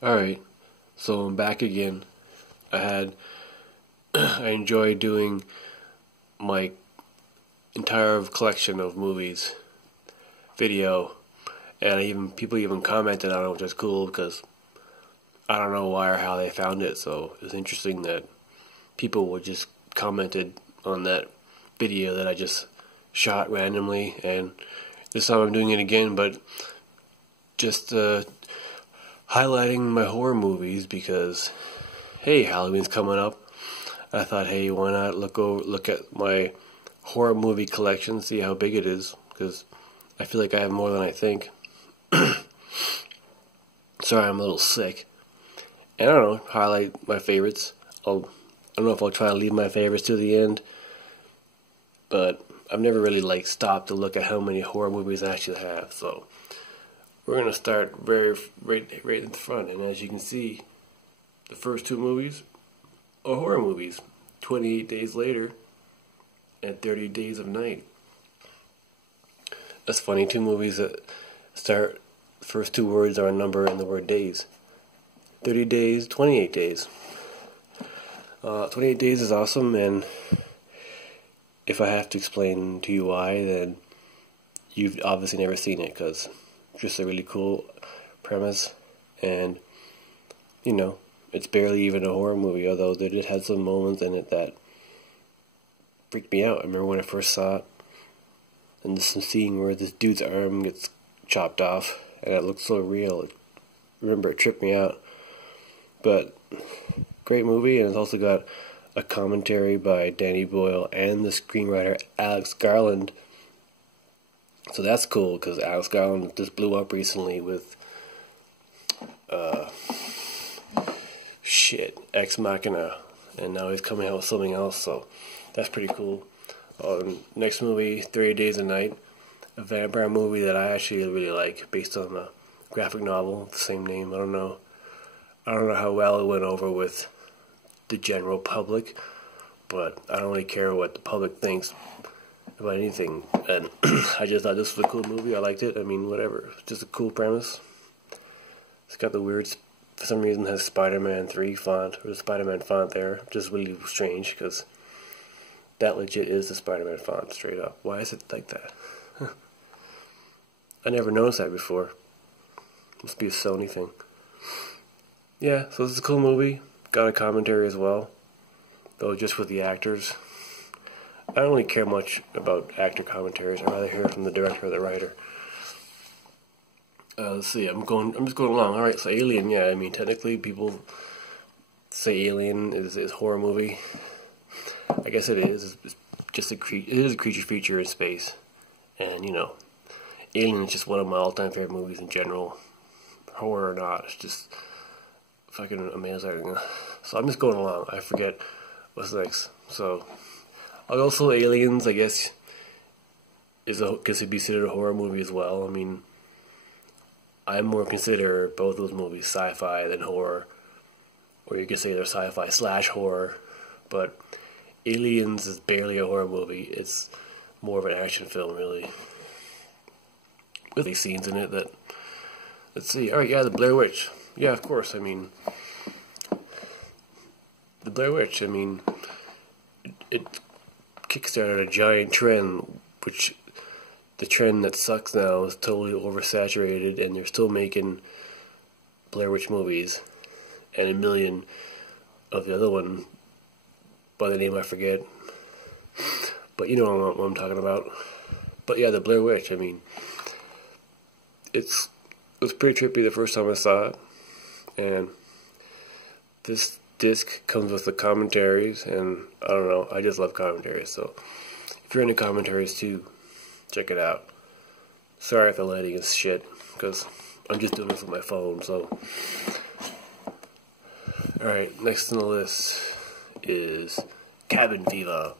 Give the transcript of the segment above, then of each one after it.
Alright, so I'm back again. I enjoy doing my entire collection of movies video, and people even commented on it, which is cool because I don't know why or how they found it. So it was interesting that people would just commented on that video that I just shot randomly, and this time I'm doing it again, but just highlighting my horror movies because, hey, Halloween's coming up. I thought, hey, why not look at my horror movie collection, see how big it is, because I feel like I have more than I think. Sorry, I'm a little sick. And I don't know, highlight my favorites. I don't know if I'll try to leave my favorites to the end, but I've never really stopped to look at how many horror movies I actually have. So we're gonna start right in the front, and as you can see, the first two movies are horror movies. 28 Days Later and 30 Days of Night. That's funny. Two movies that start, the first two words are a number and the word days. 30 days, 28 days. 28 Days is awesome, and if I have to explain to you why, then you've obviously never seen it, because it's just a really cool premise, and it's barely even a horror movie, although they did have some moments in it that freaked me out. I remember when I first saw it, and there's some scene where this dude's arm gets chopped off, and it looks so real. Remember, it tripped me out. But great movie, and it's also got a commentary by Danny Boyle and the screenwriter Alex Garland. So that's cool, because Alex Garland just blew up recently with Ex Machina, and now he's coming out with something else, so that's pretty cool. Next movie, 30 Days a Night, a vampire movie that I actually really like, based on a graphic novel with the same name. I don't know how well it went over with the general public, but I don't really care what the public thinks about anything, and I just thought this was a cool movie. I liked it. I mean, whatever, it's just a cool premise. It's got the weird, for some reason, has Spider-Man 3 font, or the Spider-Man font there, which is really strange, because that legit is the Spider-Man font, straight up. Why is it like that? I never noticed that before. Must be a Sony thing. Yeah, so this is a cool movie. Got a commentary as well, though just with the actors. I don't really care much about actor commentaries. I'd rather hear from the director or the writer. Let's see, I'm just going along. Alright, so Alien, yeah, I mean, technically people say Alien is horror movie. I guess it is. It's just it is a creature feature in space. And, Alien is just one of my all-time favorite movies in general. Horror or not, it's just fucking amazing. So I'm just going along. I forget what's next. So, also Aliens, I guess, could be considered a horror movie as well. I mean, I more consider both those movies sci-fi than horror, or you could say they're sci-fi / horror, but Aliens is barely a horror movie. It's more of an action film, really, with these scenes in it that, let's see, alright, yeah, the Blair Witch, yeah, of course. I mean, the Blair Witch, I mean, it kickstarted a giant trend, which the trend that sucks now is totally oversaturated, and they're still making Blair Witch movies, and a million of the other one by the name I forget, but you know what I'm talking about. But yeah, the Blair Witch, I mean, it was pretty trippy the first time I saw it, and this disc comes with the commentaries, and I don't know, I just love commentaries, so if you're into commentaries too, check it out. Sorry if the lighting is shit, because I'm just doing this with my phone, so. Alright, next on the list is Cabin Fever.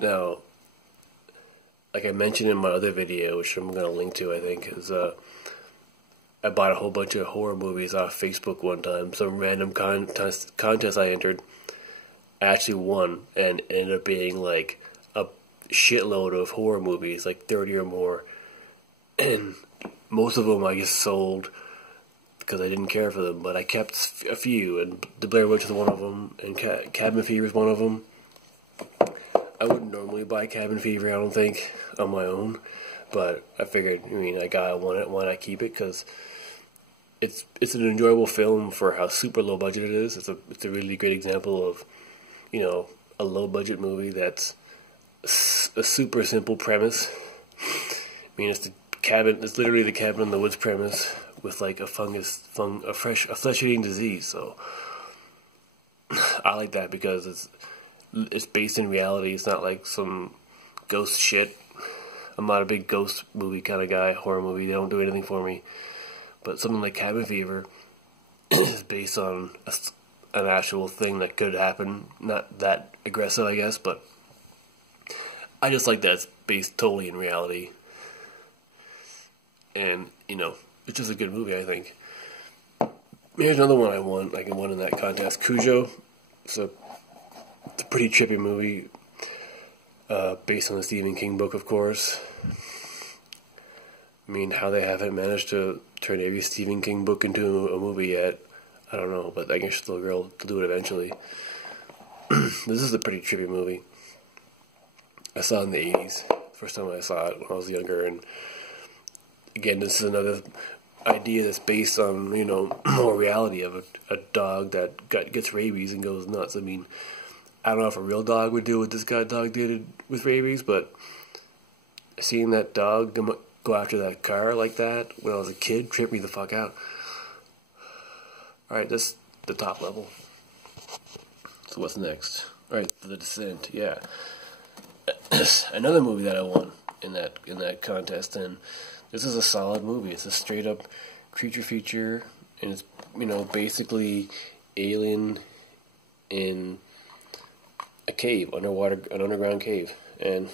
Now, like I mentioned in my other video, which I'm going to link to, I think, is I bought a whole bunch of horror movies off Facebook one time. Some random contest I entered, I actually won, and it ended up being like a shitload of horror movies, like 30 or more, and most of them I just sold because I didn't care for them, but I kept a few, and The Blair Witch is one of them, and Cabin Fever is one of them. I wouldn't normally buy Cabin Fever, I don't think, on my own, but I figured, I want it, why not keep it, because it's an enjoyable film for how super low budget it is. It's a really great example of, a low budget movie that's a super simple premise. It's literally the cabin in the woods premise with like a flesh-eating disease. So I like that because it's based in reality. It's not like some ghost shit. I'm not a big ghost movie kind of guy, horror movie. They don't do anything for me. But something like Cabin Fever is based on an actual thing that could happen. Not that aggressive, I guess, but I just like that it's based totally in reality. And, it's just a good movie, I think. Here's another one I won in that contest. Cujo. It's a pretty trippy movie. Based on the Stephen King book, of course. How they haven't managed to turn every Stephen King book into a movie yet, I don't know, but I guess they'll do it eventually. This is a pretty trippy movie. I saw it in the 80s. First time I saw it when I was younger, and again, this is another idea that's based on, more reality of a dog that gets rabies and goes nuts. I don't know if a real dog would do what this dog did with rabies, but seeing that dog go after that car like that when I was a kid tripped me the fuck out. Alright, that's the top level. So what's next? Alright, The Descent, yeah. Another movie that I won in that contest, and this is a solid movie. It's a straight up creature feature, and it's basically Alien in a cave, an underground cave, and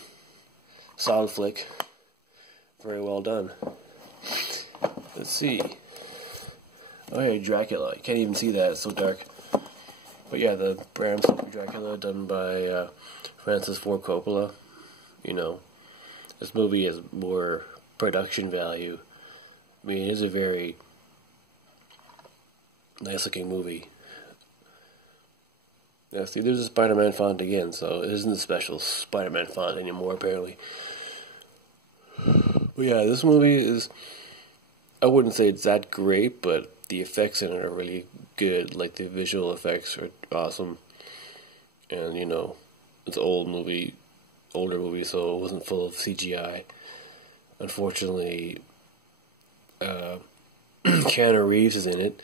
solid flick. Very well done. Let's see. Oh yeah, Dracula. You can't even see that, it's so dark. But yeah, the Bram Stoker Dracula done by Francis Ford Coppola. This movie has more production value. It is a very nice looking movie. Yeah, see, there's a Spider-Man font again, so it isn't a special Spider-Man font anymore, apparently. But yeah, this movie is, I wouldn't say it's that great, but the effects in it are really good. Like, the visual effects are awesome. And, it's an older movie, so it wasn't full of CGI. Unfortunately, Keanu Reeves is in it,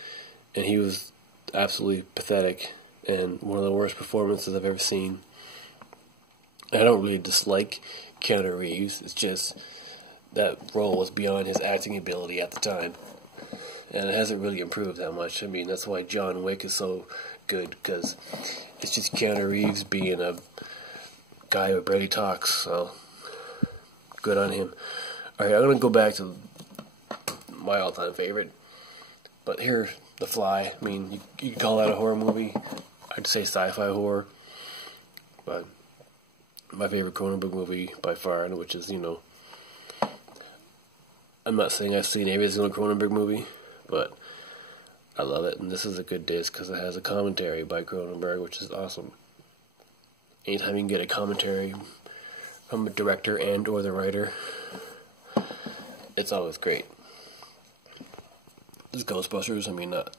and he was absolutely pathetic, and one of the worst performances I've ever seen. I don't really dislike Keanu Reeves, it's just that role was beyond his acting ability at the time, and it hasn't really improved that much. That's why John Wick is so good, because it's just Keanu Reeves being a guy who barely talks, so good on him. Alright, I'm going to go back to my all-time favorite, but here, The Fly. You can call that a horror movie. I'd say sci-fi horror, but my favorite Cronenberg movie by far, which is, I'm not saying I've seen every single Cronenberg movie, but I love it, and this is a good disc because it has a commentary by Cronenberg, which is awesome. Anytime you can get a commentary from a director and or the writer, it's always great. This is Ghostbusters.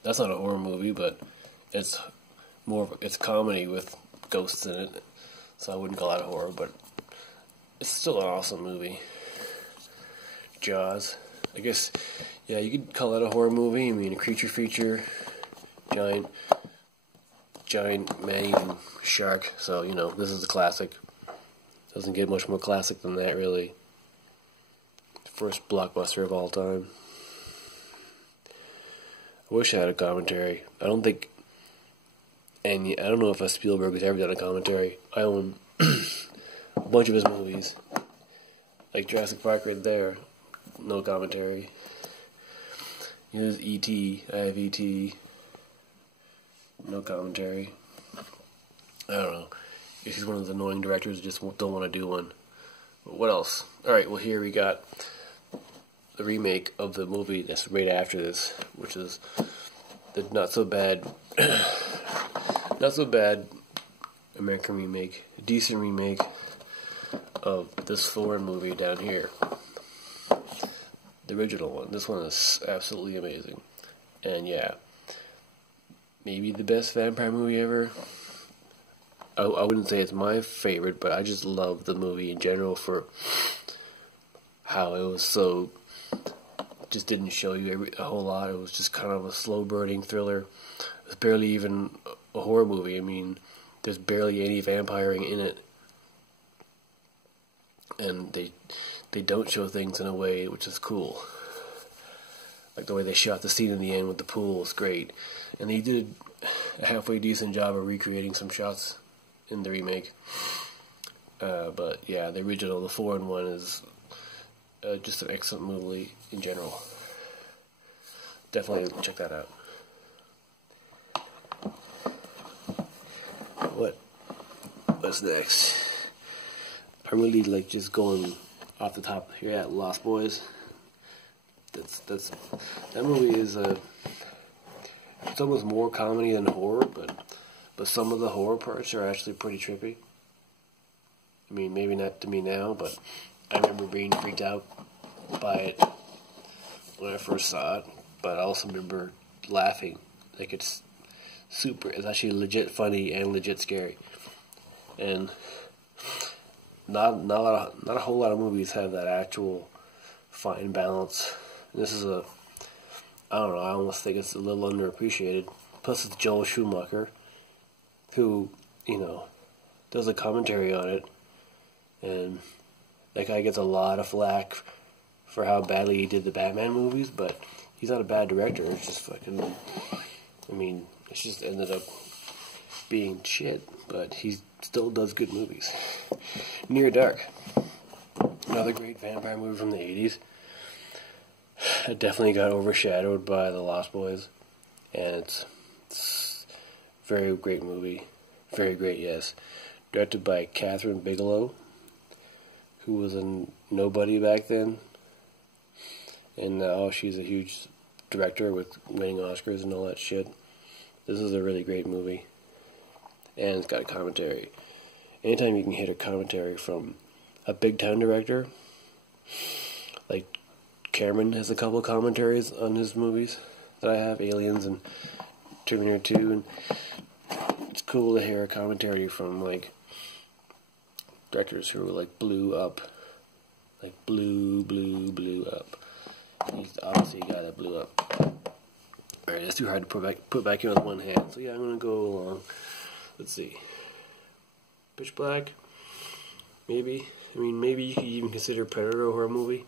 That's not a horror movie, but it's comedy with ghosts in it, so I wouldn't call that horror, but it's still an awesome movie. Jaws. I guess, yeah, you could call that a horror movie. A creature feature, giant man-eating shark. So, this is a classic. Doesn't get much more classic than that, really. First blockbuster of all time. I wish I had a commentary. I don't know if Spielberg has ever done a commentary. I own a bunch of his movies. Like Jurassic Park right there. No commentary. Here's E.T. I have E.T. No commentary. I don't know. I guess he's one of the annoying directors who just don't want to do one. But what else? Alright, well here we got the remake of the movie that's right after this, which is the not so bad American remake, decent remake of this foreign movie down here. The original one. This one is absolutely amazing. And yeah, maybe the best vampire movie ever. I wouldn't say it's my favorite, but I just love the movie in general for how it was so, just didn't show you a whole lot. It was just kind of a slow burning thriller. It was barely even a horror movie. I mean, there's barely any vampiring in it. And they don't show things in a way which is cool. Like the way they shot the scene in the end with the pool is great. And they did a halfway decent job of recreating some shots in the remake. But yeah, the original, the foreign one, is just an excellent movie in general. Definitely check that out. What's next? I really like just going off the top here at Lost Boys. That movie is it's almost more comedy than horror, but some of the horror parts are actually pretty trippy. I mean, maybe not to me now, but I remember being freaked out by it when I first saw it. But I also remember laughing. Like it's actually legit funny and legit scary. And not a whole lot of movies have that actual fine balance. And this is I don't know, I almost think it's a little underappreciated. Plus it's Joel Schumacher, who, does a commentary on it. And that guy gets a lot of flack for how badly he did the Batman movies, but he's not a bad director. It's just it's just ended up being shit, but he still does good movies. Near Dark, another great vampire movie from the 80s. It definitely got overshadowed by The Lost Boys, and it's a very great movie. Very great, yes. Directed by Catherine Bigelow, who was a nobody back then, and now she's a huge director with winning Oscars and all that shit. This is a really great movie, and it's got a commentary. Anytime you can hit a commentary from a big-time director, like Cameron has a couple of commentaries on his movies that I have, Aliens and Terminator 2, and it's cool to hear a commentary from, like, directors who blew up. Like, blew up. He's obviously a guy that blew up. Alright, that's too hard to put back in with one hand, so yeah, I'm gonna go along. Let's see. Pitch Black? Maybe. I mean, maybe you could even consider Predator a horror movie.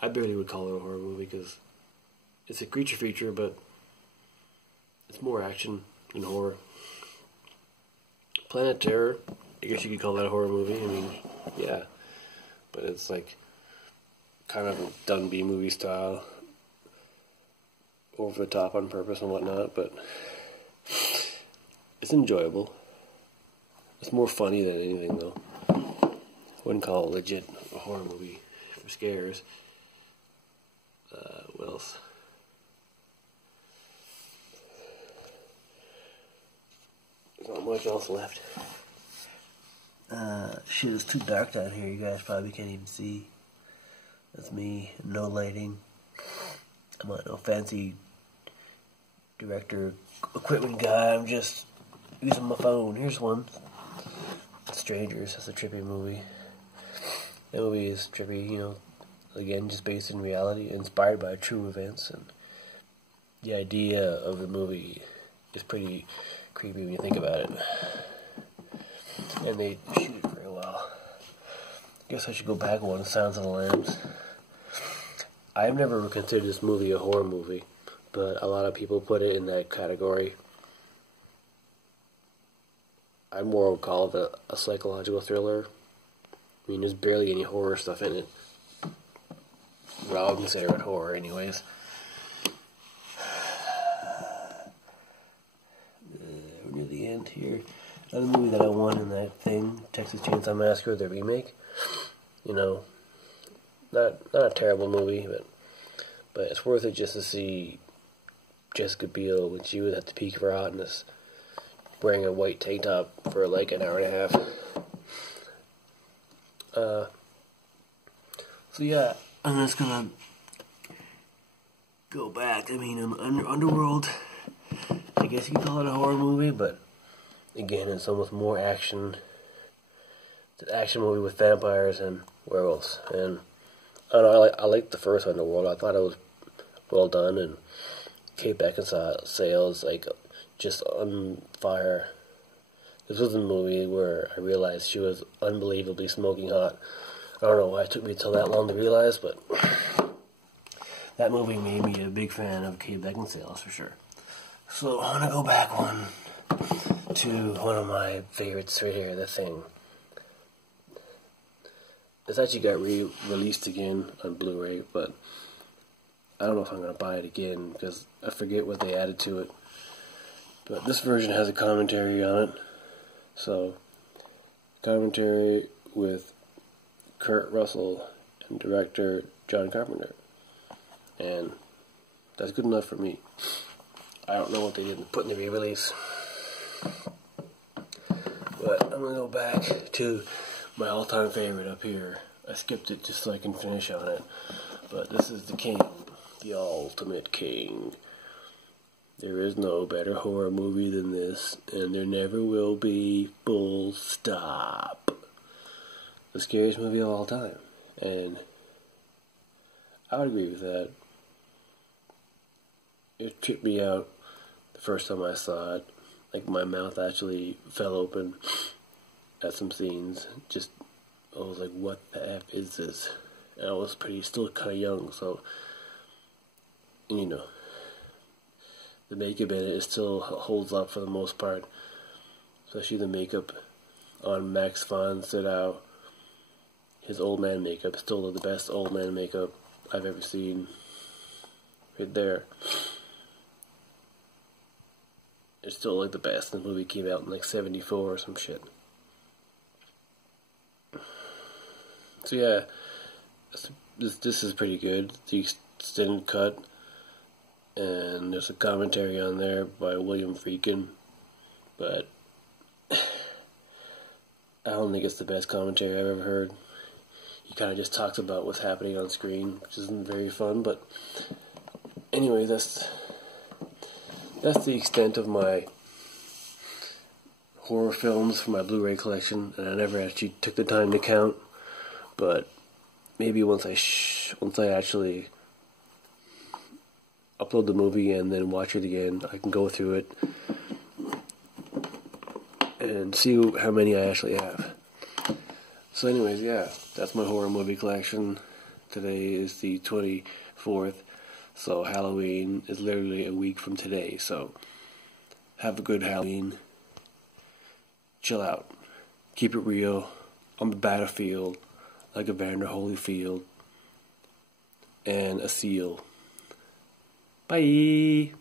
I barely would call it a horror movie because it's a creature feature, but it's more action than horror. Planet Terror, I guess you could call that a horror movie. I mean, yeah. But it's like kind of a done B-movie style, over the top on purpose and whatnot, but it's enjoyable. It's more funny than anything, though. Wouldn't call it legit a horror movie for scares. What else? There's not much else left. Shit, it's too dark down here. You guys probably can't even see. That's me. No lighting. I'm not no fancy director equipment guy. I'm just using my phone. Here's one. Strangers. That's a trippy movie. That movie is trippy, again, just based in reality, inspired by true events, and the idea of the movie is pretty creepy when you think about it. And they shoot it very well. I guess I should go back one, Sounds of the Lambs. I've never considered this movie a horror movie, but a lot of people put it in that category. I more would call it a psychological thriller. I mean, there's barely any horror stuff in it. But I would consider it horror anyways. We're near the end here. Another movie that I won in that thing, Texas Chainsaw Massacre, the remake. not a terrible movie, but it's worth it just to see Jessica Biel when she was at the peak of her hotness, wearing a white tank top for like an hour and a half. So yeah, I'm just gonna go back. I mean, Underworld, I guess you could call it a horror movie, but again, it's almost more action. It's an action movie with vampires and werewolves, and I don't know, I like the first Underworld. I thought it was well done, and Kate Beckinsale's like just on fire. This was a movie where I realized she was unbelievably smoking hot. I don't know why it took me till that long to realize, but that movie made me a big fan of Kate Beckinsale for sure. So I want to go back to one of my favorites right here, The Thing. This actually got released again on Blu-ray, but I don't know if I'm going to buy it again because I forget what they added to it. But this version has a commentary on it. So, commentary with Kurt Russell and director John Carpenter. And that's good enough for me. I don't know what they didn't put in the re-release. But I'm going to go back to my all-time favorite up here. I skipped it just so I can finish on it. But this is The King, the ultimate king. There is no better horror movie than this, and there never will be. Full stop. The scariest movie of all time. And I would agree with that. It tripped me out the first time I saw it. Like, my mouth actually fell open at some scenes. Just, I was like, what the F is this? And I was still kind of young, so, you know, the makeup in it still holds up for the most part. Especially the makeup on Max von Sydow. His old man makeup, still the best old man makeup I've ever seen. Right there. It's still like the best. The movie came out in like 74 or some shit. So yeah, this is pretty good. The extended cut, and there's a commentary on there by William Friedkin, but I don't think it's the best commentary I've ever heard. He kind of just talks about what's happening on screen, which isn't very fun, but anyway, that's the extent of my horror films for my Blu-ray collection, and I never actually took the time to count, but maybe once I actually upload the movie and then watch it again, I can go through it and see how many I actually have. So anyways, yeah, that's my horror movie collection. Today is the 24th, so Halloween is literally a week from today, so have a good Halloween. Chill out. Keep it real. On the battlefield, like Evander Holyfield and a seal. Bye!